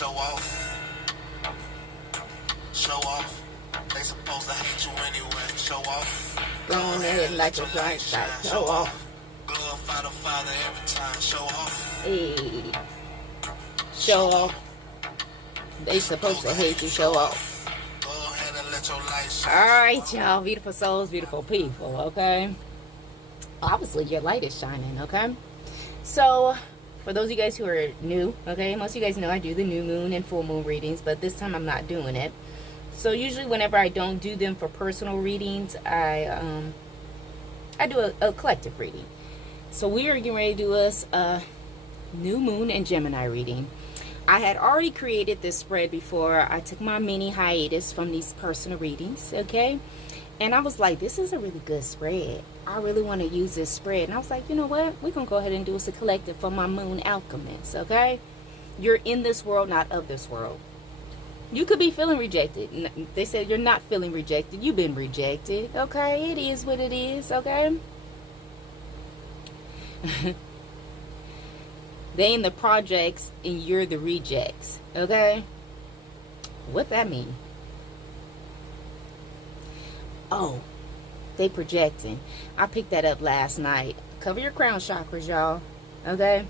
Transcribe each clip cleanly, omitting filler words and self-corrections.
Show off. Show off. They supposed to hate you anyway. Show off. Go ahead, light your light shine. Show off. Glorify the Father every time. Show off. Hey. Show off. They supposed to hate you. Show off. Go ahead and let your light shine. Alright, y'all. Beautiful souls, beautiful people, okay? Obviously, your light is shining, okay? So, for those of you guys who are new, okay, most of you guys know I do the new moon and full moon readings, but this time I'm not doing it. So usually whenever I don't do them for personal readings, I do a collective reading. So we are getting ready to do us a new moon and Gemini reading. I had already created this spread before I took my mini hiatus from these personal readings, okay? And I was like, this is a really good spread. I really want to use this spread. And I was like, you know what? We're going to go ahead and do us a collective for my Moon Alchemist, okay? You're in this world, not of this world. You could be feeling rejected. They said you're not feeling rejected. You've been rejected, okay? It is what it is, okay? They in the projects and you're the rejects, okay? What that mean? Oh, they projecting. I picked that up last night. Cover your crown chakras, y'all. Okay?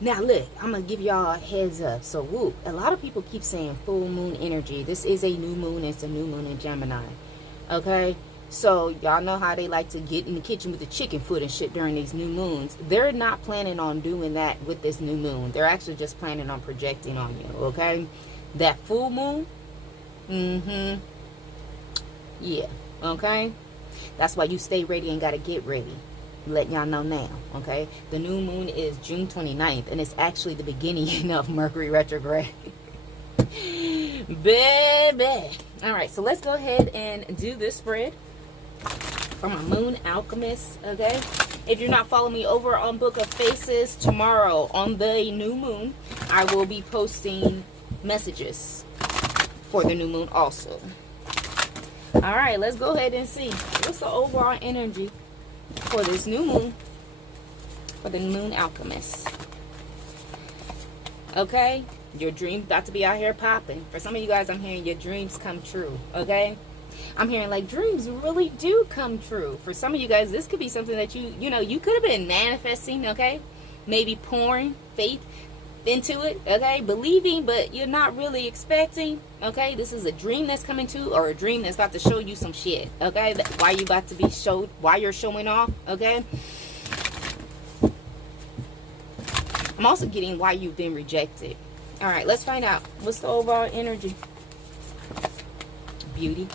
Now, look. I'm going to give y'all a heads up. So, whoop. A lot of people keep saying full moon energy. This is a new moon. It's a new moon in Gemini. Okay? So, y'all know how they like to get in the kitchen with the chicken foot and shit during these new moons. They're not planning on doing that with this new moon. They're actually just planning on projecting on you. Okay? That full moon. Yeah. Okay, that's why you stay ready and gotta get ready. Letting y'all know now. Okay, the new moon is June 29th, and it's actually the beginning of Mercury retrograde. Baby. All right, so let's go ahead and do this spread for my Moon Alchemist. Okay, if you're not following me over on Book of Faces, tomorrow on the new moon I will be posting messages for the new moon also. All right, let's go ahead and see what's the overall energy for this new moon, for the Moon Alchemist. Okay, your dreams got to be out here popping. For some of you guys, I'm hearing your dreams come true. Okay, I'm hearing like dreams really do come true. For some of you guys, this could be something that you could have been manifesting. Okay, maybe pouring faith into it, okay, believing, but you're not really expecting. Okay, this is a dream that's coming to, or a dream that's about to show you some shit. Okay, why you about to be showed, why you're showing off. Okay, I'm also getting why you've been rejected. All right, let's find out what's the overall energy. Beauty.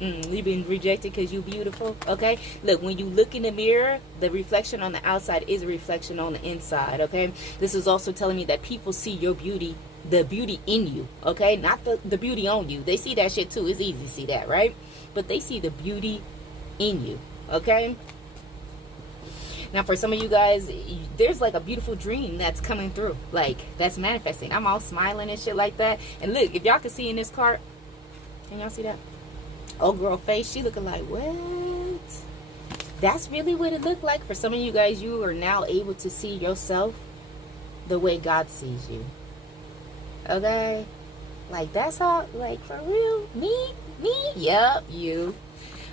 You've been rejected because you're beautiful. Okay, look, when you look in the mirror, the reflection on the outside is a reflection on the inside. Okay, this is also telling me that people see your beauty, the beauty in you. Okay, not the beauty on you. They see that shit too. It's easy to see that, right? But they see the beauty in you. Okay, now for some of you guys, there's like a beautiful dream that's coming through, like that's manifesting. I'm all smiling and shit like that. And look, if y'all can see in this card, can y'all see that? Old girl face, she looking like, what? That's really what it looked like. For some of you guys, you are now able to see yourself the way God sees you. Okay, like that's how, like, for real, me, yep, you.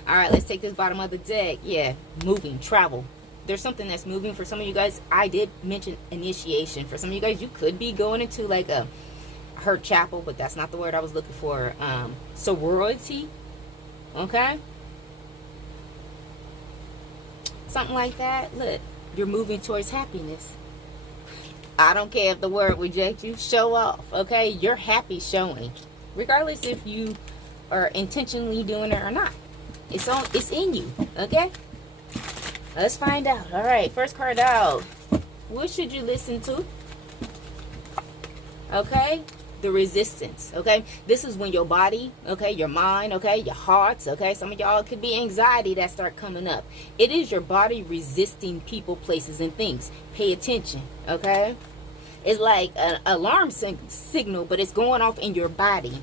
All right, let's take this bottom of the deck. Yeah, moving, travel. There's something that's moving. For some of you guys, I did mention initiation. For some of you guys, you could be going into like a, I heard chapel, but that's not the word I was looking for. Sorority. Okay, something like that. Look, you're moving towards happiness. I don't care if the word reject you. Show off. Okay, you're happy showing, regardless if you are intentionally doing it or not. It's in you. Okay, let's find out. All right, first card out. What should you listen to? Okay, the resistance. Okay, this is when your body, okay, your mind, okay, your hearts, okay, some of y'all could be anxiety that start coming up. It is your body resisting people, places, and things. Pay attention. Okay, it's like an alarm signal, but it's going off in your body.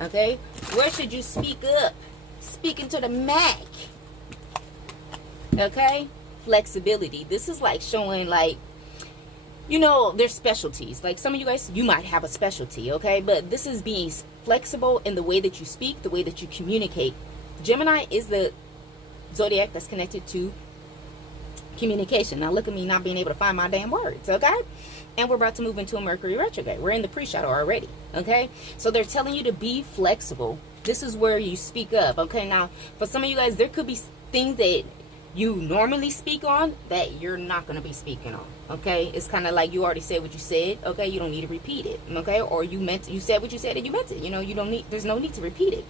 Okay, where should you speak up? Speaking to the Mac. Okay, flexibility. This is like showing like you know, there's specialties. Like some of you guys, you might have a specialty, okay? But this is being flexible in the way that you speak, the way that you communicate. Gemini is the zodiac that's connected to communication. Now look at me not being able to find my damn words, okay? And we're about to move into a Mercury retrograde. We're in the pre-shadow already, okay? So they're telling you to be flexible. This is where you speak up, okay? Now, for some of you guys, there could be things that you normally speak on that you're not going to be speaking on, okay? It's kind of like you already said what you said, okay? You don't need to repeat it, okay? Or you said what you said and you meant it. You know, there's no need to repeat it.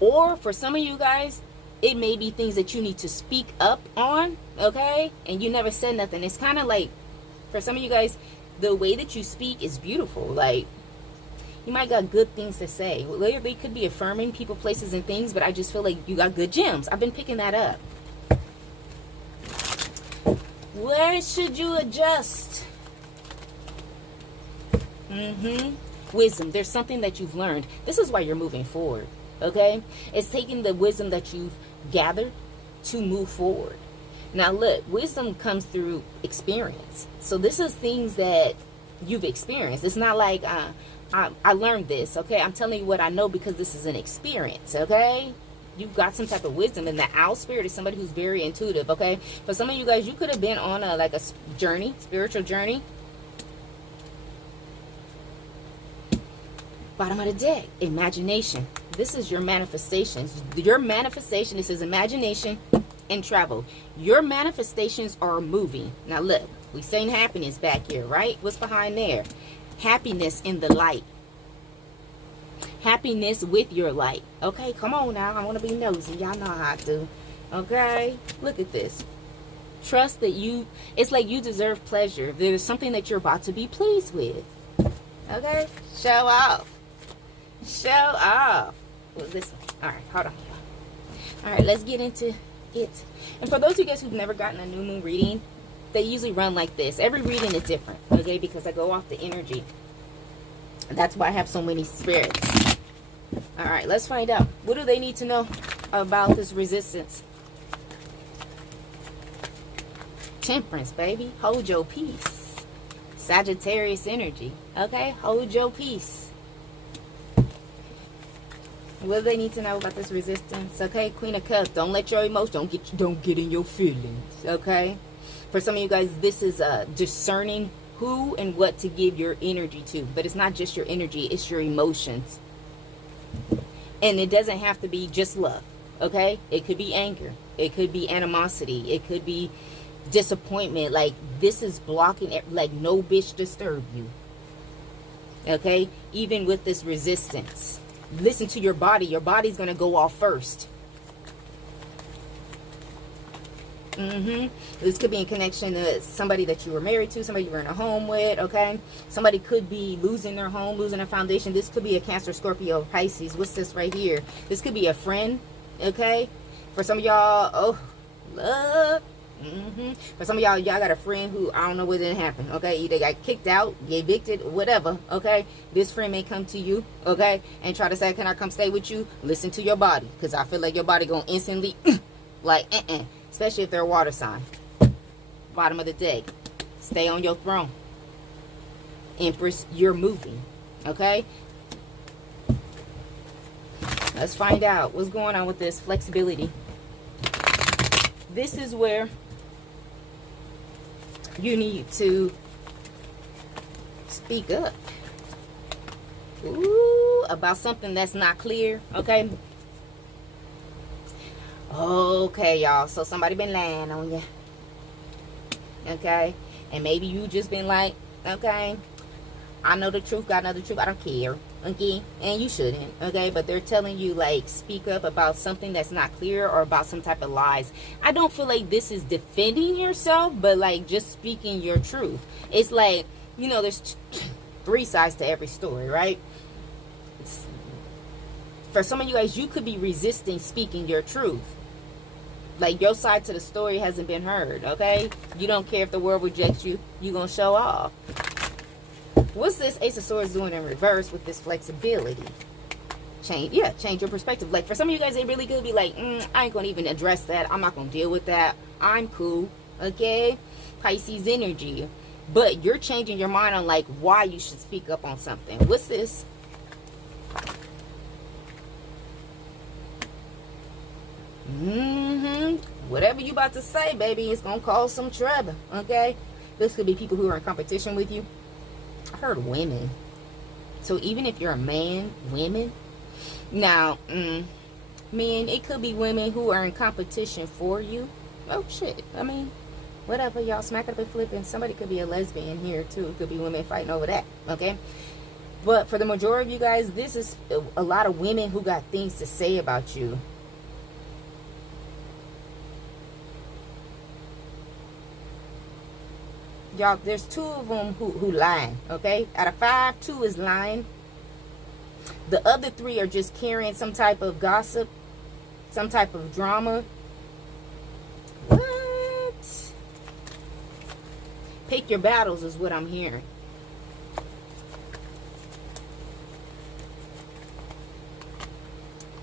Or for some of you guys, it may be things that you need to speak up on, okay? And you never said nothing. It's kind of like, for some of you guys, the way that you speak is beautiful. Like, you might got good things to say. They could be affirming people, places, and things, but I just feel like you got good gems. I've been picking that up. Where should you adjust? Wisdom. There's something that you've learned. This is why you're moving forward, okay? It's taking the wisdom that you've gathered to move forward. Now look, wisdom comes through experience. So this is things that you've experienced. It's not like I learned this, okay? I'm telling you what I know because this is an experience, okay? You've got some type of wisdom, and the owl spirit is somebody who's very intuitive, okay? For some of you guys, you could have been on a journey, spiritual journey. Bottom of the deck, imagination. This is your manifestations. Your manifestation, this is imagination and travel. Your manifestations are moving. Now look, we saying happiness back here, right? What's behind there? Happiness in the light. Happiness with your light. Okay, come on now. I want to be nosy. Y'all know how I do. Okay, look at this. Trust that it's like you deserve pleasure. There's something that you're about to be pleased with. Okay, show off. Show off. What's this one? All right, hold on. All right, let's get into it. And for those of you guys who've never gotten a new moon reading, they usually run like this. Every reading is different, okay, because I go off the energy. That's why I have so many spirits. All right, let's find out. What do they need to know about this resistance? Temperance, baby. Hold your peace. Sagittarius energy. Okay, hold your peace. What do they need to know about this resistance? Okay, Queen of Cups. Don't let your emotions, don't get in your feelings. Okay, for some of you guys, this is discerning who and what to give your energy to. But it's not just your energy, it's your emotions. And it doesn't have to be just love, okay? It could be anger. It could be animosity. It could be disappointment. Like, this is blocking it. Like, no bitch disturb you, okay? Even with this resistance. Listen to your body. Your body's going to go off first. This could be in connection to somebody that you were married to, somebody you were in a home with, okay? Somebody could be losing their home, losing their foundation. This could be a Cancer, Scorpio, Pisces. What's this right here? This could be a friend, okay? For some of y'all, oh, love. For some of y'all got a friend who, I don't know what didn't happen, okay? Either got kicked out, get evicted, whatever, okay? This friend may come to you, okay? And try to say, can I come stay with you? Listen to your body, because I feel like your body going to instantly, like, especially if they're a water sign. Bottom of the deck. Stay on your throne. Empress, you're moving. Okay? Let's find out what's going on with this flexibility. This is where you need to speak up. Ooh, about something that's not clear. Okay? Okay, y'all. So somebody been lying on you. Okay? And maybe you just been like, okay, I know the truth, God know the truth, I don't care. Okay? And you shouldn't. Okay? But they're telling you, like, speak up about something that's not clear or about some type of lies. I don't feel like this is defending yourself, but, like, just speaking your truth. It's like, you know, there's three sides to every story, right? For some of you guys, you could be resisting speaking your truth. Like, your side to the story hasn't been heard, okay? You don't care if the world rejects you. You're going to show off. What's this Ace of Swords doing in reverse with this flexibility? Change your perspective. Like, for some of you guys, they really could be like, I ain't going to even address that. I'm not going to deal with that. I'm cool, okay? Pisces energy. But you're changing your mind on like why you should speak up on something. What's this? Whatever you about to say, baby, it's gonna cause some trouble. Okay, this could be people who are in competition with you. I heard women. So even if you're a man, women. Now, men, it could be women who are in competition for you. Oh shit. I mean, whatever, y'all smack it up and flipping. Somebody could be a lesbian here too. It could be women fighting over that. Okay. But for the majority of you guys, this is a lot of women who got things to say about you. Y'all, there's 2 of them who lying, okay? Out of 5, 2 is lying. The other 3 are just carrying some type of gossip, some type of drama. What? Pick your battles is what I'm hearing.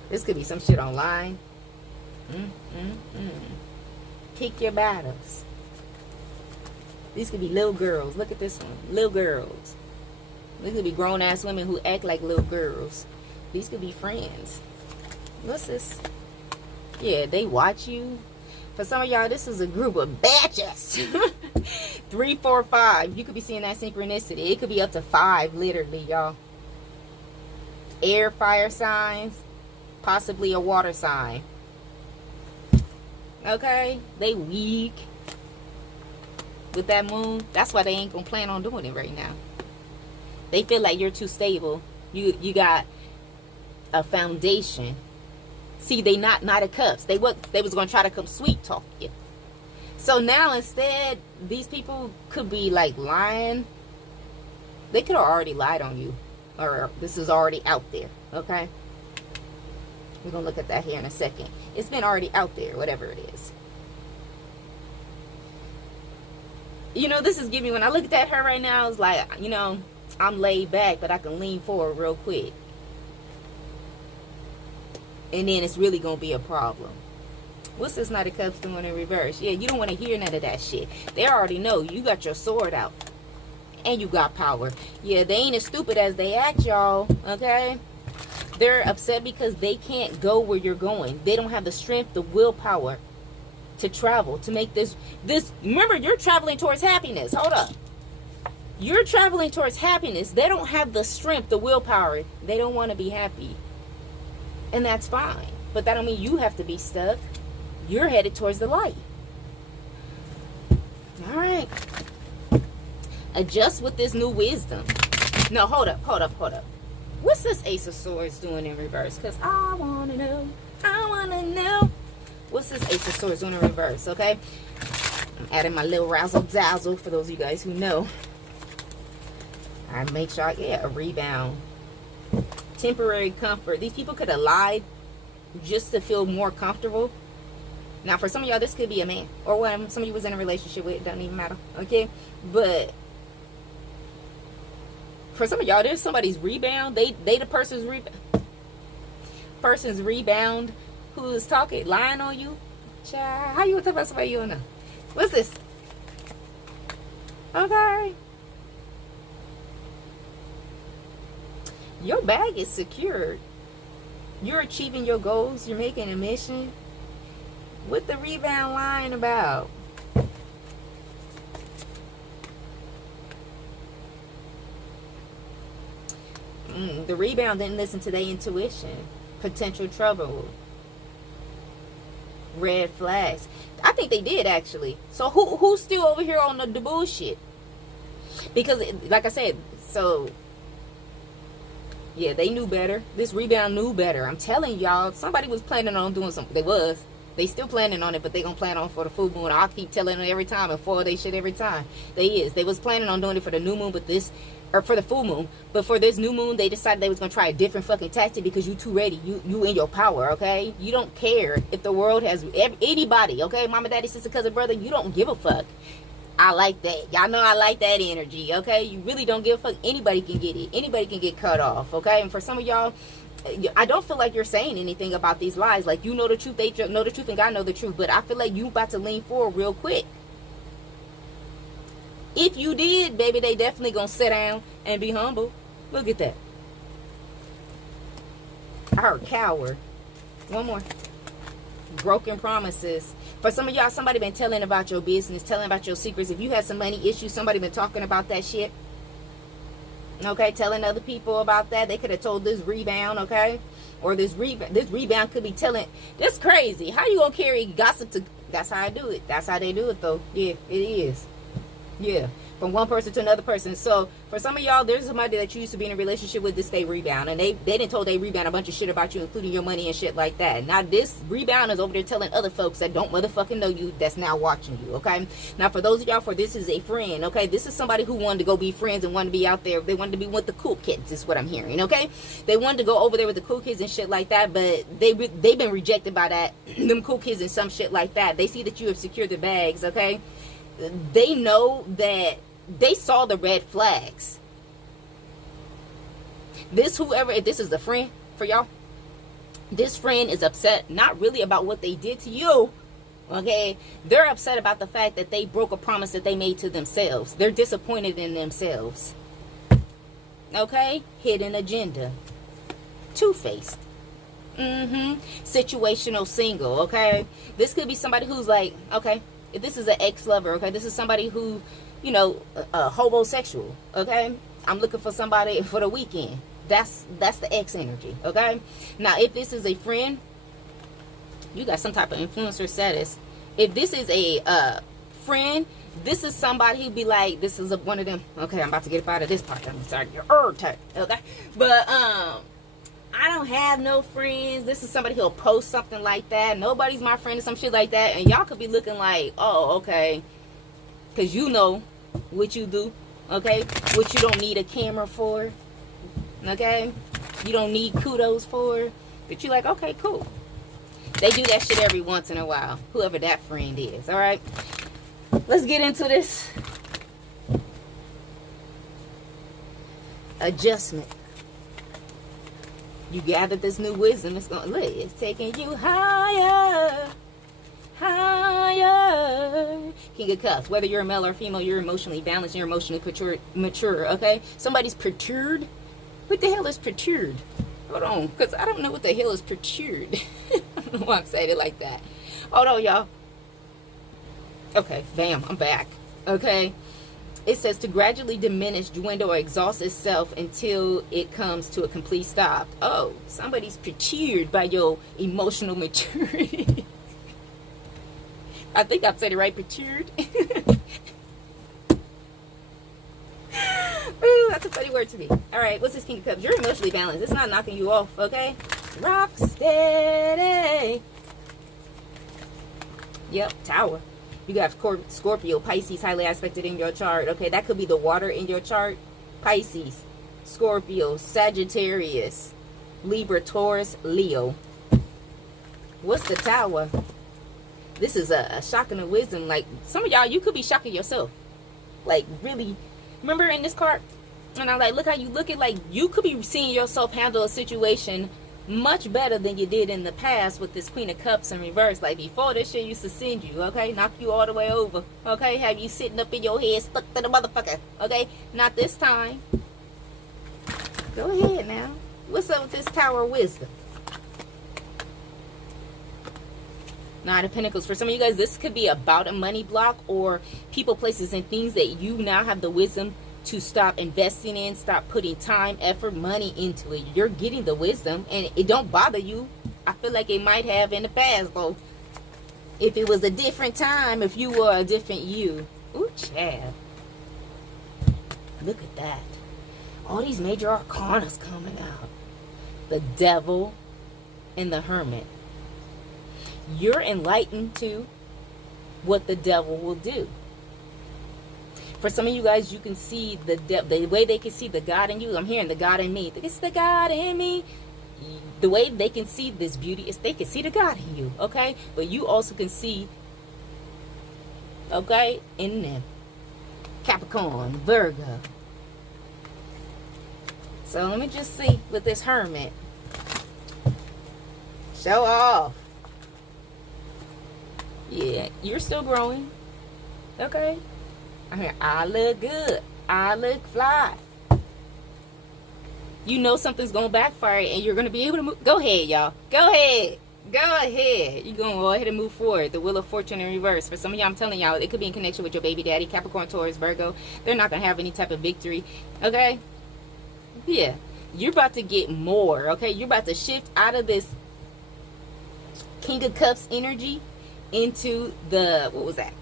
This could be some shit online. Pick your battles. These could be little girls. Look at this one. Little girls. These could be grown-ass women who act like little girls. These could be friends. What's this? Yeah, they watch you. For some of y'all, this is a group of bitches. 3, 4, 5. You could be seeing that synchronicity. It could be up to 5, literally, y'all. Air, fire signs. Possibly a water sign. Okay? They weak. With that moon, that's why they ain't gonna plan on doing it right now. They feel like you're too stable. You got a foundation. See, they not Knight of Cups. They was gonna try to come sweet talk you. So now instead, these people could be like lying. They could have already lied on you, or this is already out there. Okay, we're gonna look at that here in a second. It's been already out there, whatever it is. You know, this is giving, when I look at her right now, it's like, you know, I'm laid back, but I can lean forward real quick. And then it's really going to be a problem. What's this Knight of Cups doing in reverse? Yeah, you don't want to hear none of that shit. They already know you got your sword out. And you got power. Yeah, they ain't as stupid as they act, y'all. Okay? They're upset because they can't go where you're going. They don't have the strength, the willpower to travel, to make this, remember, you're traveling towards happiness. Hold up. You're traveling towards happiness. They don't have the strength, the willpower. They don't want to be happy. And that's fine. But that don't mean you have to be stuck. You're headed towards the light. All right. Adjust with this new wisdom. No, hold up. What's this Ace of Swords doing in reverse? Because I want to know. What's this Ace of Swords doing in reverse, okay? I'm adding my little razzle-dazzle for those of you guys who know. I make sure, yeah, a rebound. Temporary comfort. These people could have lied just to feel more comfortable. Now, for some of y'all, this could be a man. Or one some of you was in a relationship with. It doesn't even matter, okay? But for some of y'all, there's somebody's rebound. They the person's rebound. Who is talking, lying on you? Child, how you gonna talk about somebody you don't know? What's this? Okay. Your bag is secured. You're achieving your goals. You're making a mission. What the rebound lying about? The rebound didn't listen to their intuition. Potential trouble. Red flags. I think they did, actually. So who's still over here on the bullshit? Because, like I said, so yeah, they knew better. This rebound knew better. I'm telling y'all, somebody was planning on doing something. They still planning on it, but they gonna plan on for the full moon. I'll keep telling them every time and foil they shit every time. They was planning on doing it for the new moon, but for the full moon. But for this new moon, they decided they was gonna try a different fucking tactic because you too ready. You in your power, okay? You don't care if the world has anybody, okay? Mama, daddy, sister, cousin, brother. You don't give a fuck. I like that. Y'all know I like that energy, okay? You really don't give a fuck. Anybody can get it. Anybody can get cut off, okay? And for some of y'all, I don't feel like you're saying anything about these lies. Like, you know the truth, they know the truth, and God know the truth. But I feel like you about to lean forward real quick. If you did, baby, they definitely gonna sit down and be humble. Look at that. I heard coward. One more. Broken promises. For some of y'all, somebody been telling about your business, telling about your secrets. If you had some money issues, somebody been talking about that shit. Okay, telling other people about that. They could have told this rebound, okay? Or this rebound could be telling. That's crazy. How you gonna carry gossip to... That's how I do it. That's how they do it, though. Yeah, it is. Yeah. From one person to another person. So for some of y'all, there's somebody that you used to be in a relationship with, this they rebound, and they didn't told they rebound a bunch of shit about you, including your money and shit like that. Now this rebound is over there telling other folks that don't motherfucking know you, that's now watching you. Okay, now for those of y'all, for this is a friend. Okay, this is somebody who wanted to go be friends and wanted to be out there. They wanted to be with the cool kids, is what I'm hearing. Okay, they wanted to go over there with the cool kids and shit like that, but they've been rejected by that them cool kids and some shit like that. They see that you have secured the bags. Okay, they know that. They saw the red flags. If this is a friend for y'all, this friend is upset, not really about what they did to you. Okay, they're upset about the fact that they broke a promise that they made to themselves. They're disappointed in themselves. Okay, hidden agenda, two-faced. Situational single. Okay, this could be somebody who's like, okay, if this is an ex-lover, okay, this is somebody who, you know, homosexual. Okay, I'm looking for somebody for the weekend. That's the ex energy. Okay, now if this is a friend, you got some type of influencer status. If this is a friend, this is somebody who'd be like, this is one of them. Okay, I'm about to get up out of this part. I'm sorry, your type. Okay, but I don't have no friends. This is somebody who'll post something like that. Nobody's my friend or some shit like that, and y'all could be looking like, oh, okay, because you know what you do. Okay, what you don't need a camera for. Okay, you don't need kudos for, but you like, okay, cool. They do that shit every once in a while, whoever that friend is. All right, let's get into this adjustment. You gathered this new wisdom. It's taking you higher, higher. King of Cups. Whether you're a male or female, you're emotionally balanced. You're emotionally mature. Okay. Somebody's perturbed. What the hell is perturbed? Hold on, because I don't know what the hell is perturbed. I don't know why I'm saying it like that. Hold on, y'all. Okay, bam, I'm back. Okay. It says to gradually diminish, dwindle, or exhaust itself until it comes to a complete stop. Oh, somebody's perturbed by your emotional maturity. I think I've said it right, perturbed. Ooh, that's a funny word to me. All right, what's this King of Cups? You're emotionally balanced. It's not knocking you off, okay? Rock steady. Yep, Tower. You got Scorpio, Pisces, highly aspected in your chart. Okay, that could be the water in your chart. Pisces, Scorpio, Sagittarius, Libra, Taurus, Leo. What's the Tower? This is a shocking of wisdom. Like, some of y'all, you could be shocking yourself. Like, really. Remember in this card? And I'm like, look how you look at, like, you could be seeing yourself handle a situation much better than you did in the past with this Queen of Cups in reverse. Like, before, this shit used to send you, okay? Knock you all the way over, okay? Have you sitting up in your head stuck to the motherfucker, okay? Not this time. Go ahead now. What's up with this Tower of Wisdom? Nine of Pentacles. For some of you guys, this could be about a money block or people, places, and things that you now have the wisdom to stop investing in, stop putting time, effort, money into it. You're getting the wisdom and it don't bother you. I feel like it might have in the past, though. If it was a different time, if you were a different you. Ooh, Chad. Look at that. All these major arcanas coming out. The Devil and the Hermit. You're enlightened to what the devil will do. For some of you guys, you can see the way they can see the God in you. I'm hearing the God in me. It's the God in me. The way they can see this beauty is they can see the God in you, okay? But you also can see, okay, in them. Capricorn, Virgo. So let me just see with this Hermit. Show off. Yeah, you're still growing. Okay. I hear, I look good. I look fly. You know something's going to backfire and you're going to be able to move. Go ahead, y'all. Go ahead. Go ahead. You're going to go ahead and move forward. The Wheel of Fortune in reverse. For some of y'all, I'm telling y'all, it could be in connection with your baby daddy, Capricorn, Taurus, Virgo. They're not going to have any type of victory. Okay? Yeah. You're about to get more. Okay? You're about to shift out of this King of Cups energy into the, what was that?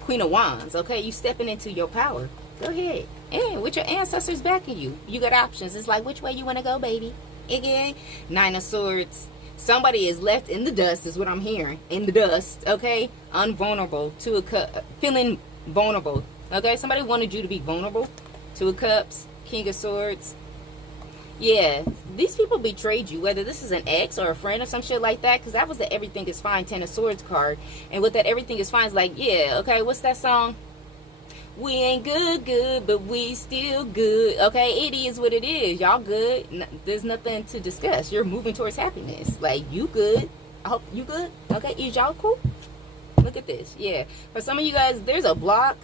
Queen of Wands. Okay? You stepping into your power. Go ahead. And with your ancestors backing you, you got options. It's like, which way you want to go, baby? Again, Nine of Swords. Somebody is left in the dust, is what I'm hearing. In the dust, okay? Unvulnerable to a cup. Feeling vulnerable, okay? Somebody wanted you to be vulnerable. Two of Cups, King of Swords. Yeah, these people betrayed you, whether this is an ex or a friend or some shit like that, because that was the Everything is Fine 10 of Swords card. And with that Everything is Fine, it's like, yeah, okay, what's that song? We ain't good, but we still good. Okay, it is what it is. Y'all good. There's nothing to discuss. You're moving towards happiness. Like, you good. I hope you good. Okay, is y'all cool? Look at this. Yeah. For some of you guys, there's a block.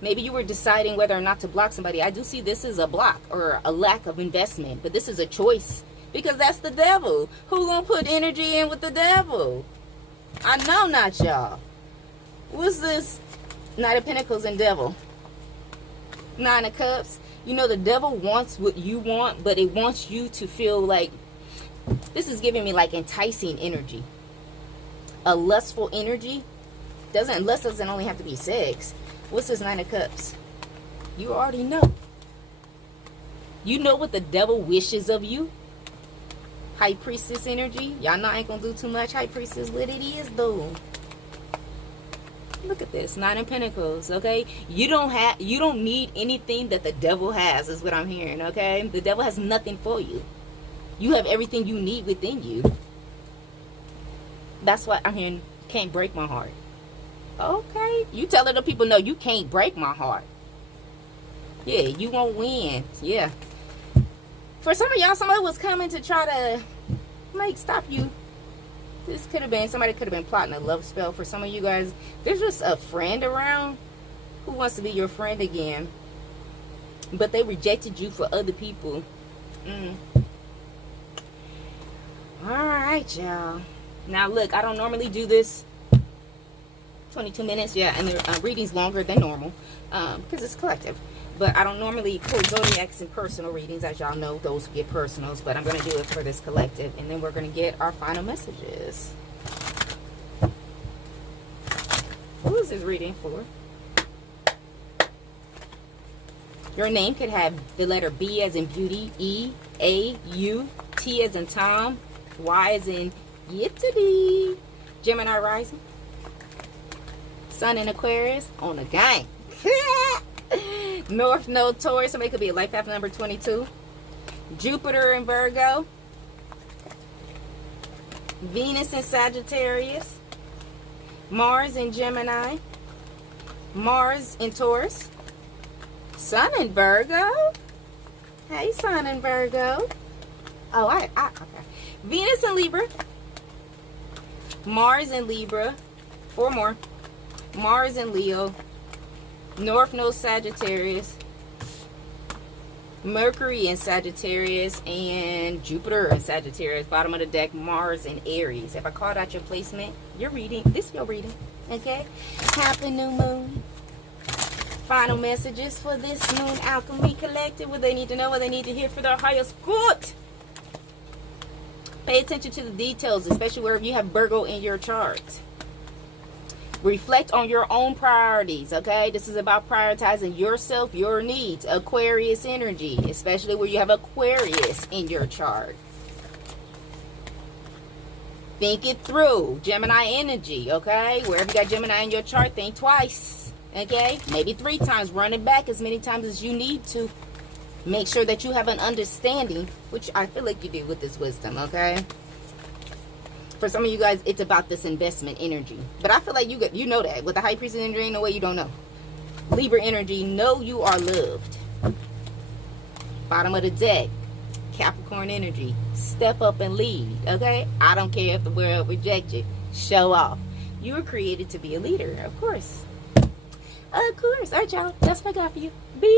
Maybe you were deciding whether or not to block somebody. I do see this as a block or a lack of investment. But this is a choice. Because that's the devil. Who gonna put energy in with the devil? I know not y'all. What's this? Knight of Pentacles and Devil. Nine of Cups. You know the devil wants what you want, but it wants you to feel like, this is giving me like enticing energy. A lustful energy. Lust doesn't only have to be sex. What's this Nine of Cups? You already know. You know what the devil wishes of you. High Priestess energy. Y'all know I ain't gonna do too much High Priestess. What it is though. Look at this, Nine of Pentacles, okay? You don't need anything that the devil has, is what I'm hearing, okay? The devil has nothing for you. You have everything you need within you. That's what I'm hearing. Can't break my heart. Okay, you tell other people, no, you can't break my heart. Yeah, you won't win. Yeah. For some of y'all, somebody was coming to try to, like, stop you. This could have been, somebody could have been plotting a love spell. For some of you guys, there's just a friend around who wants to be your friend again. But they rejected you for other people. Alright, y'all. Now, look, I don't normally do this. 22 minutes, yeah, and the reading's longer than normal. Because it's collective. But I don't normally pull zodiacs in personal readings. As y'all know, those get personals. But I'm going to do it for this collective. And then we're going to get our final messages. Who is this reading for? Your name could have the letter B as in beauty, E, A, U, T as in Tom, Y as in Yittity. Gemini rising. Sun in Aquarius on the gang. North Node Taurus. Somebody could be a life path number 22. Jupiter in Virgo. Venus in Sagittarius. Mars in Gemini. Mars in Taurus. Sun in Virgo. Hey, Sun in Virgo. Oh, okay. Venus in Libra. Mars in Libra. 4 more. Mars in Leo. North Node Sagittarius, Mercury in Sagittarius, and Jupiter in Sagittarius. Bottom of the deck, Mars in Aries. If I called out your placement, you're reading. This is your reading, okay? Happy new moon. Final messages for this Moon Alchemy Collective. What they need to know, what they need to hear for their highest good. Pay attention to the details, especially wherever you have Virgo in your chart. Reflect on your own priorities, okay? This is about prioritizing yourself, your needs. Aquarius energy, especially where you have Aquarius in your chart. Think it through. Gemini energy, okay? Wherever you got Gemini in your chart, think twice, okay? Maybe 3 times. Run it back as many times as you need to. Make sure that you have an understanding, which I feel like you do with this wisdom, okay? For some of you guys, it's about this investment energy. But I feel like you know that. With the High Priestess energy, ain't no way you don't know. Libra energy, know you are loved. Bottom of the deck, Capricorn energy. Step up and lead, okay? I don't care if the world rejects you. Show off. You were created to be a leader, of course. Of course. All right, y'all. That's what I got for you. Be